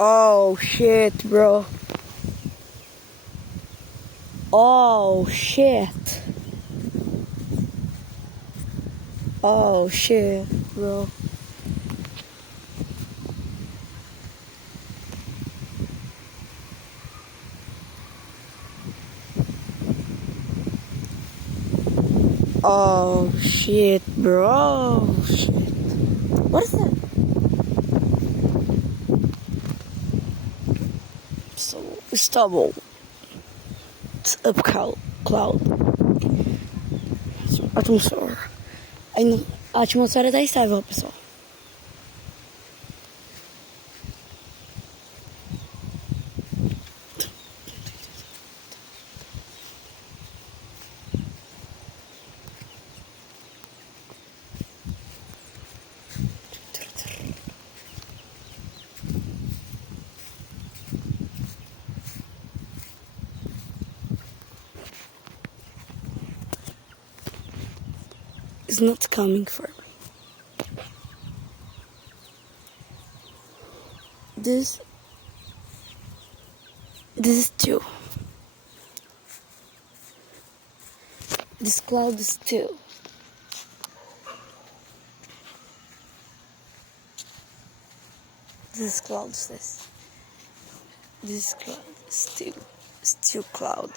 Oh shit, bro. Oh shit. Oh shit, bro. Oh shit, bro. Oh, shit. What is that? So stubble. It's a cloud. Atmosfera. A atmosfera tá estável, pessoal. It's not coming for me. This is two. This cloud is two. This cloud is this. This cloud is two. It's two cloud.